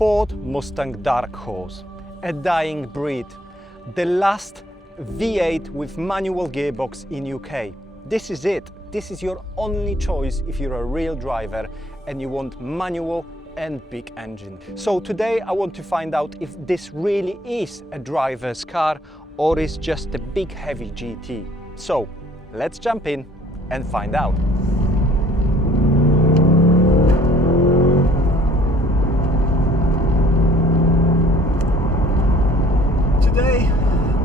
Ford Mustang Dark Horse, a dying breed, the last V8 with manual gearbox in UK. This is it. This is your only choice if you're a real driver and you want manual and big engine. So today I want to find out if this really is a driver's car or is just a big heavy GT. So let's jump in and find out. Today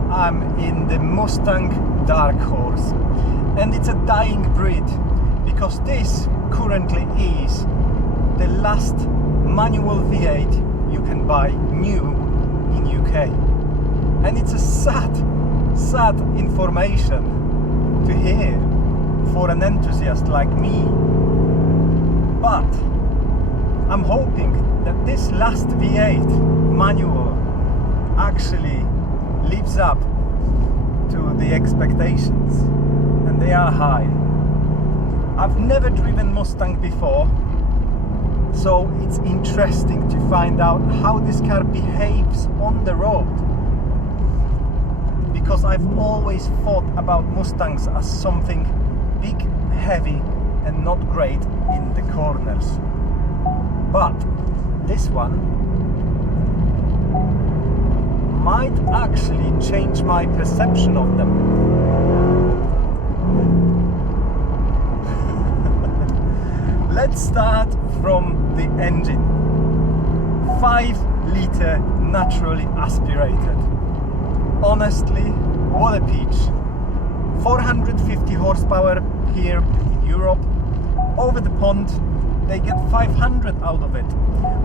I'm in the Mustang Dark Horse, and it's a dying breed because this currently is the last manual V8 you can buy new in UK. And it's a sad information to hear for an enthusiast like me. But I'm hoping that this last V8 manual actually lives up to the expectations, and they are high. I've never driven Mustang before, so it's interesting to find out how this car behaves on the road, because I've always thought about Mustangs as something big, heavy and not great in the corners. But this one might actually change my perception of them. Let's start from the engine. 5 litre naturally aspirated. Honestly, what a peach. 450 horsepower here in Europe. Over the pond they get 500 out of it,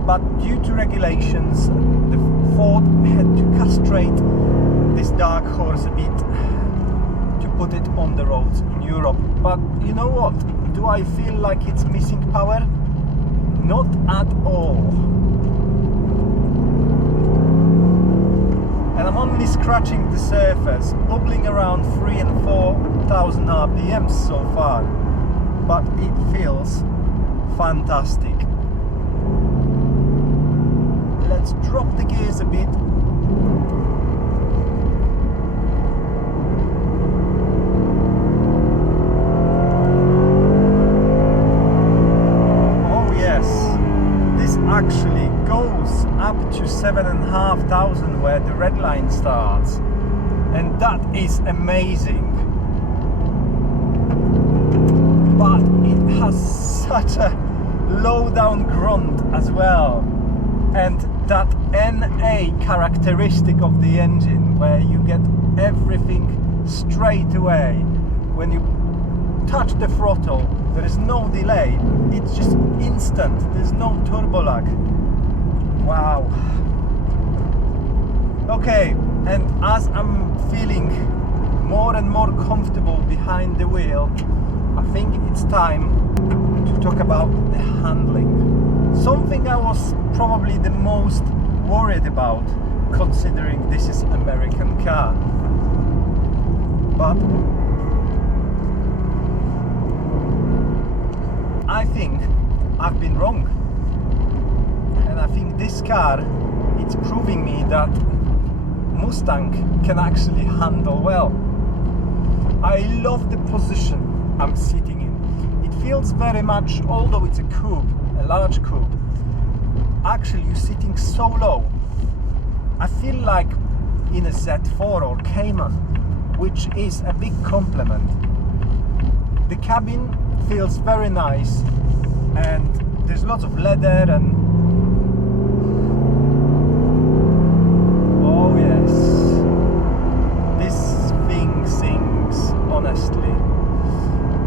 but due to regulations the Ford had to castrate this Dark Horse a bit to put it on the roads in Europe. But you know what? Do I feel like it's missing power? Not at all. And I'm only scratching the surface, bubbling around 3,000 and 4,000 RPMs so far, but it feels fantastic. Let's drop the gears a bit. Oh yes, this actually goes up to 7,500 where the red line starts, and that is amazing. But it has such a low down grunt as well, and that NA characteristic of the engine where you get everything straight away. When you touch the throttle there is no delay, it's just instant, there's no turbo lag. Wow. Okay, and as I'm feeling more and more comfortable behind the wheel, I think it's time to talk about the handling. Something I was probably the most worried about, considering this is an American car. But I think I've been wrong. And I think this car, it's proving me that Mustang can actually handle well. I love the position I'm sitting in. It feels very much, although it's a coupe, a large coupe, actually you're sitting so low. I feel like in a Z4 or Cayman, which is a big compliment. The cabin feels very nice, and there's lots of leather and oh yes, this thing sings, honestly.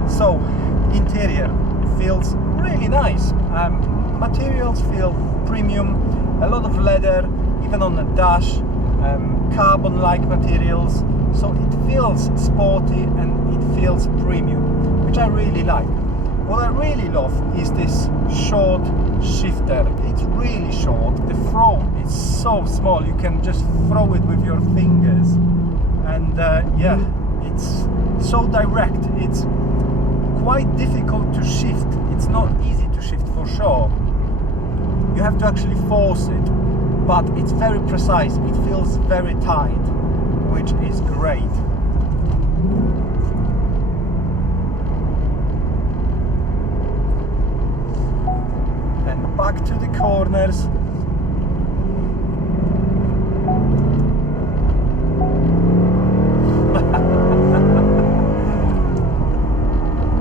So interior feels really nice. Materials feel premium, a lot of leather, even on the dash, carbon-like materials, so it feels sporty and it feels premium, which I really like. What I really love is this short shifter. It's really short. The throw is so small, you can just throw it with your fingers, and yeah, it's so direct. It's quite difficult to shift. It's not easy to shift for sure. You have to actually force it, but it's very precise. It feels very tight, which is great. And back to the corners.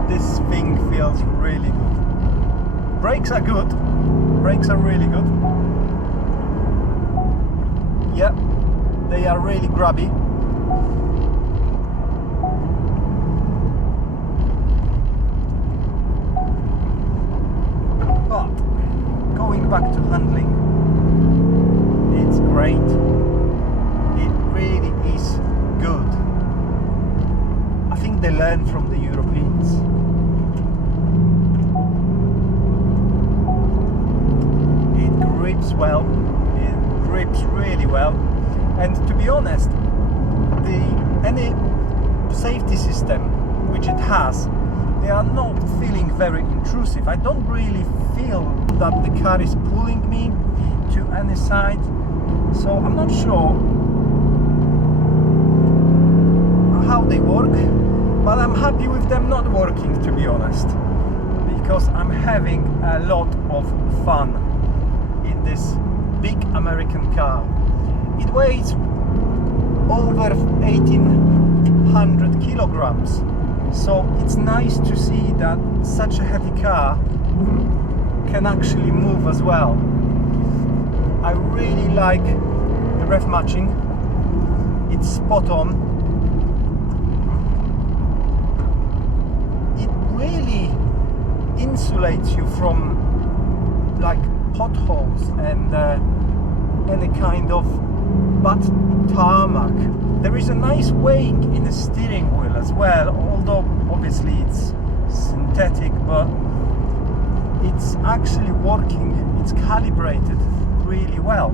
This thing feels really good. Brakes are good. Brakes are really good. Yep, they are really grabby. But going back to handling, it's great. It really is good. I think they learn from the Europeans. It grips well. It grips really well. And to be honest, any safety system which it has, they are not feeling very intrusive. I don't really feel that the car is pulling me to any side, so I'm not sure how they work, but I'm happy with them not working, to be honest, because I'm having a lot of fun in this big American car. It weighs over 1800 kilograms. So it's nice to see that such a heavy car can actually move as well. I really like the rev matching. It's spot on. It really insulates you from like potholes and any kind of bad tarmac. There is a nice weighing in the steering wheel as well, although obviously it's synthetic, but it's actually working. It's calibrated really well.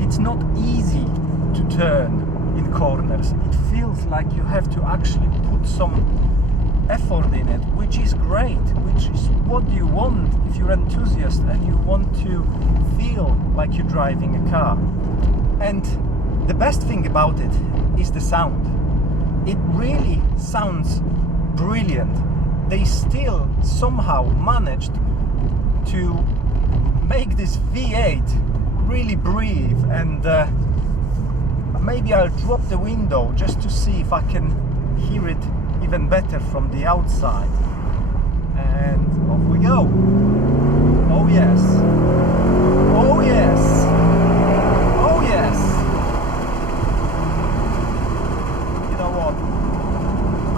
It's not easy to turn in corners. It feels like you have to actually put some effort in it, which is great, which is what you want if you're an enthusiast and you want to feel like you're driving a car. And the best thing about it is the sound. It really sounds brilliant. They still somehow managed to make this V8 really breathe, and maybe I'll drop the window just to see if I can hear it even better from the outside. And off we go. Oh yes. Oh yes. Oh yes. You know what?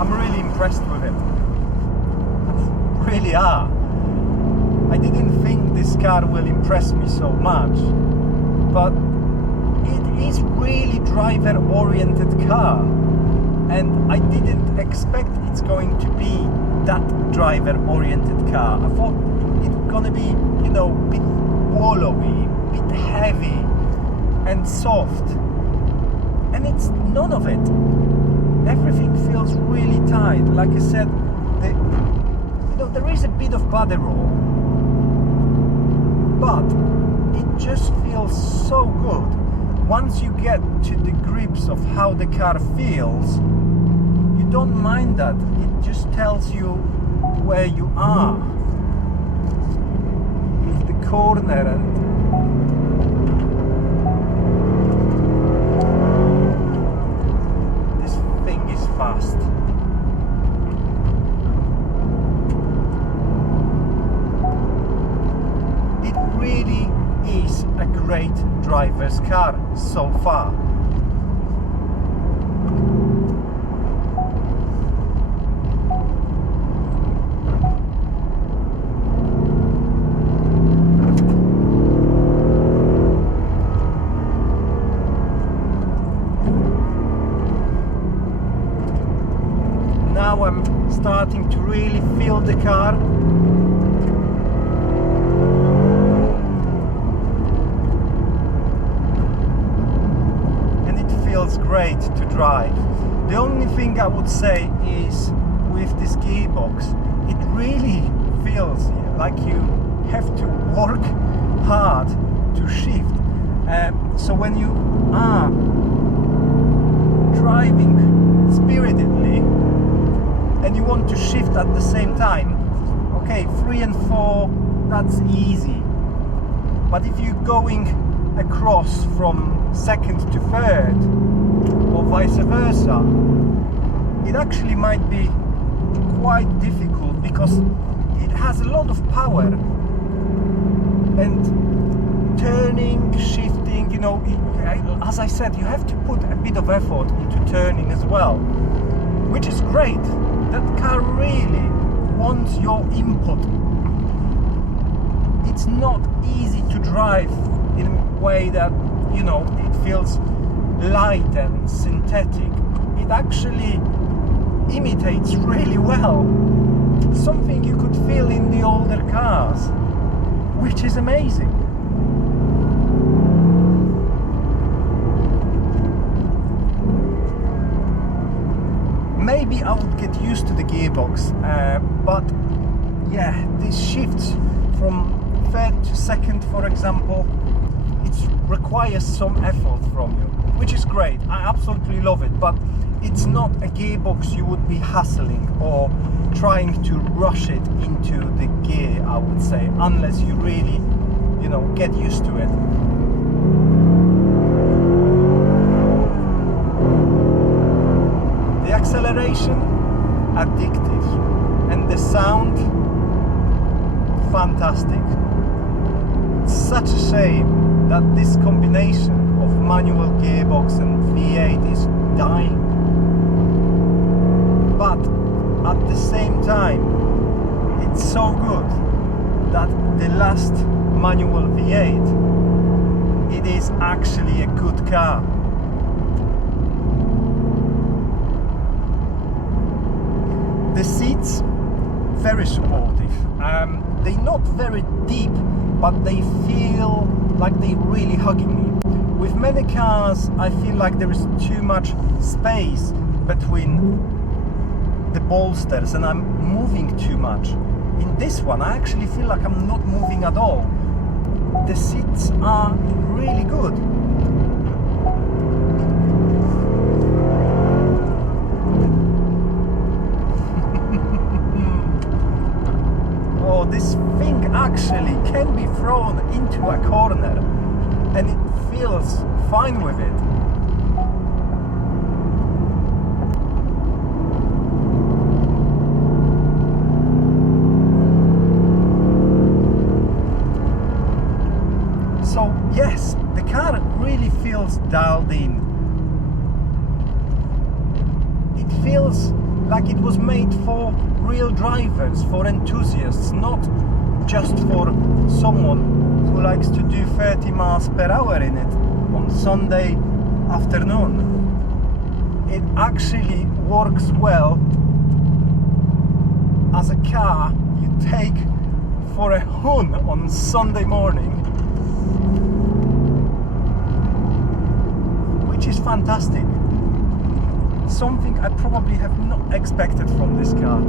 I'm really impressed with it. Really are. I didn't think this car will impress me so much, but it is really driver-oriented car, and I didn't expect it's going to be that driver-oriented car. I thought it's gonna be, you know, a bit wallowy, a bit heavy and soft, and it's none of it. Everything feels really tight. Like I said, there is a bit of body roll, but it just feels so good. Once you get to the grips of how the car feels, you don't mind that. It just tells you where you are. It's the corner, and this thing is fast. Really is a great driver's car so far. Now I'm starting to really feel the car. Great to drive. The only thing I would say is with this gearbox, it really feels like you have to work hard to shift. So when you are driving spiritedly and you want to shift at the same time, okay, 3 and 4, that's easy. But if you're going across from second to third or vice versa, it actually might be quite difficult because it has a lot of power, and turning, shifting, you know, as I said, you have to put a bit of effort into turning as well, which is great. That car really wants your input. It's not easy to drive in a way that, you know, it feels light and synthetic. It actually imitates really well something you could feel in the older cars, which is amazing. Maybe I would get used to the gearbox, but yeah, these shifts from third to second, for example, it requires some effort from you, which is great. I absolutely love it, but it's not a gearbox you would be hassling or trying to rush it into the gear, I would say, unless you really, you know, get used to it. The acceleration, addictive, and the sound, fantastic. It's such a shame that this combination of manual gearbox and V8 is dying. But at the same time, it's so good that the last manual V8, it is actually a good car. The seats, very supportive. They're not very deep, but they feel like they're really hugging me. With many cars, I feel like there is too much space between the bolsters and I'm moving too much. In this one, I actually feel like I'm not moving at all. The seats are really good. Oh, this thing actually can be thrown into a corner and it feels fine with it. So yes, the car really feels dialed in. It feels like it was made for real drivers, for enthusiasts, not just for someone who likes to do 30 miles per hour in it on Sunday afternoon. It actually works well as a car you take for a run on Sunday morning, which is fantastic. Something I probably have not expected from this car,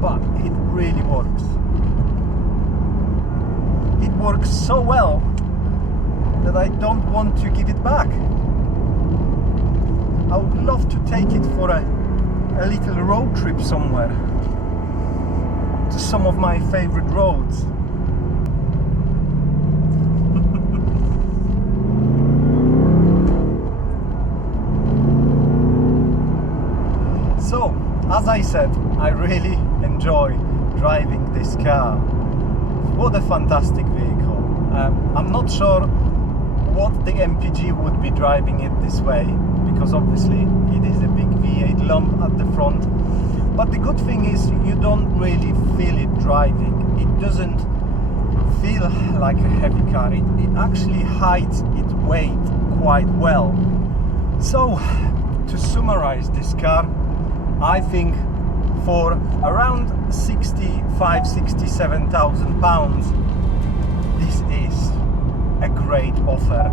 but it really works. It works so well that I don't want to give it back. I would love to take it for a little road trip somewhere, to some of my favorite roads. So, as I said, I really enjoy driving this car. What a fantastic vehicle. I'm not sure what the MPG would be driving it this way, because obviously it is a big V8 lump at the front. But the good thing is you don't really feel it driving. It doesn't feel like a heavy car. It actually hides its weight quite well. So, to summarize this car, I think for around 67,000 pounds, this is a great offer.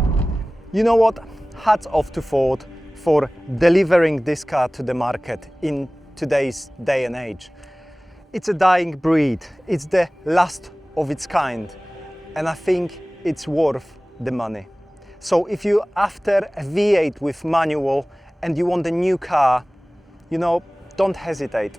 You know what? Hats off to Ford for delivering this car to the market in today's day and age. It's a dying breed. It's the last of its kind, and I think it's worth the money. So if you're after a V8 with manual and you want a new car, you know, don't hesitate.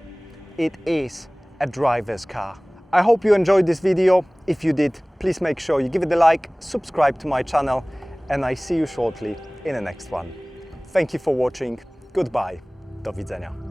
It is a driver's car. I hope you enjoyed this video. If you did, please make sure you give it a like, subscribe to my channel, and I see you shortly in the next one. Thank you for watching. Goodbye. Do widzenia.